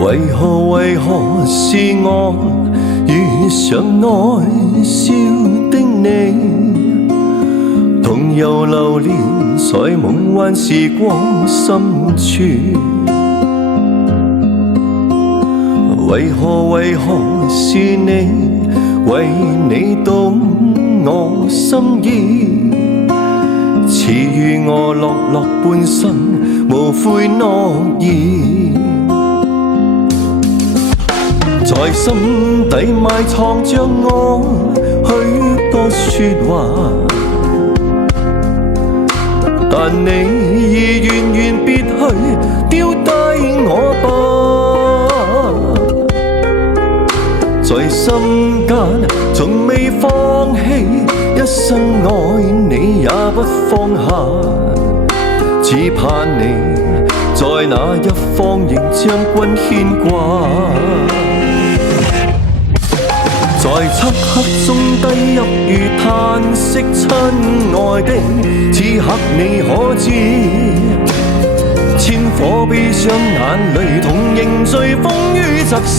為何是我遇上內笑的你，同遊流連在夢幻時光深處。為何是你，為你懂我心意，賜予我樂樂半生，無悔諾言。在心底埋藏着我許多說話，但你已遠遠別去，丟低我吧。在心間從未放棄，一生愛你也不放下，只盼你在那一方仍將君牽掛。在漆黑中低泣如嘆息，親愛的，此刻你可知？千顆悲傷眼淚同凝聚，風雨側寫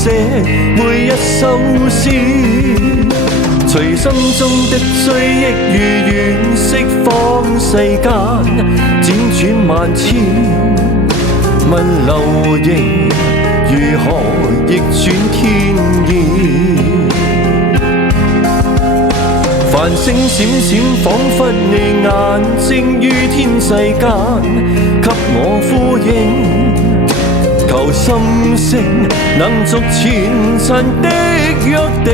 每一首詩。隨心中的追憶如願釋放世間，輾轉萬千，問流形如何逆轉天意。繁星閃閃，彷彿你眼睛於天世間，給我呼應，求心聲能續前塵的約定。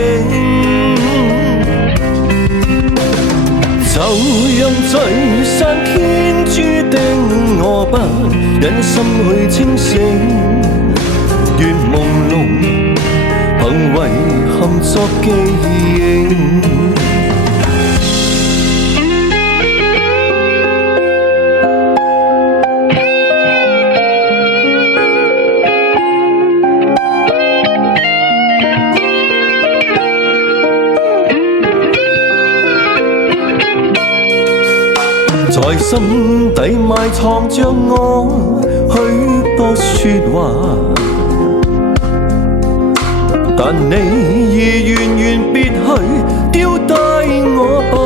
就讓聚散天注定，我不忍心去清醒，願朦朧憑遺憾作記憶。在心底埋藏着我許多說話，但你已遠遠別去，丟低我吧。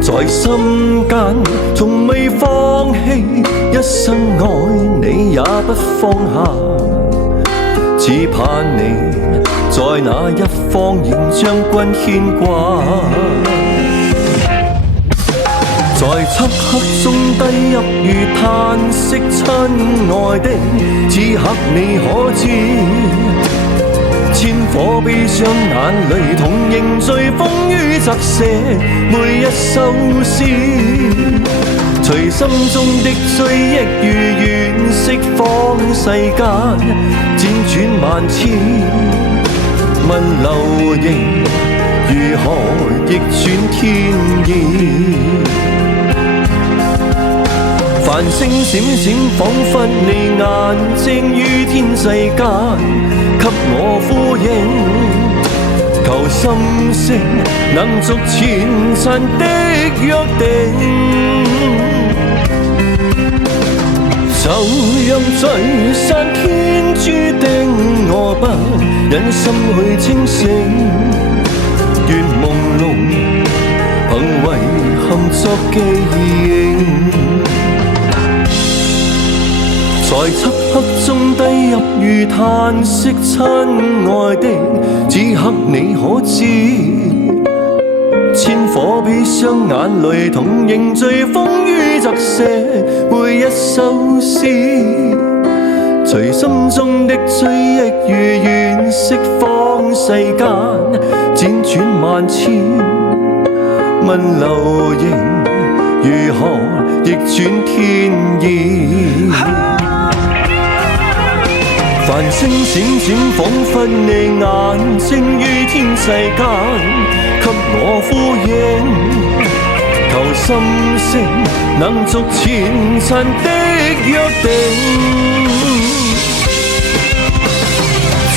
在心間從未放棄，一生愛你也不放下，只盼你在那一方仍將君牽掛。在漆黑中低泣如嘆息，親愛的，此刻你可知？千顆悲傷眼淚同凝聚，風雨側寫每一首詩。隨心中的追憶如願釋放世間，輾轉萬千，問流形如何逆轉天意。繁星閃閃，彷彿你眼睛於天世間，給我呼應，求心聲能續前塵的約定。就讓聚散天注定，我不忍心去清醒，願朦朧憑遺憾作記憶。在漆黑中低泣如嘆息，親愛的，此刻你可知？千顆悲傷眼淚同凝聚，風雨側寫每一首詩。隨心中的追憶如願釋放世間，輾轉萬千，問流形如何逆轉天意。繁星閃閃，彷彿你眼睛於天世間，給我呼應，求心聲能續前塵的約定。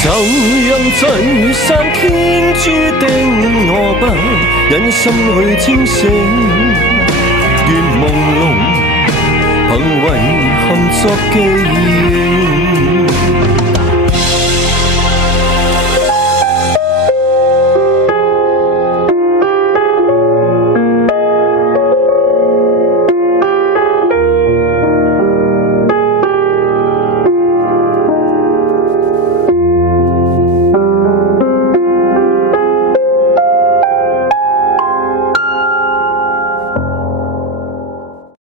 就讓聚散天注定，我不忍心去清醒，願朦朧憑遺憾作記認。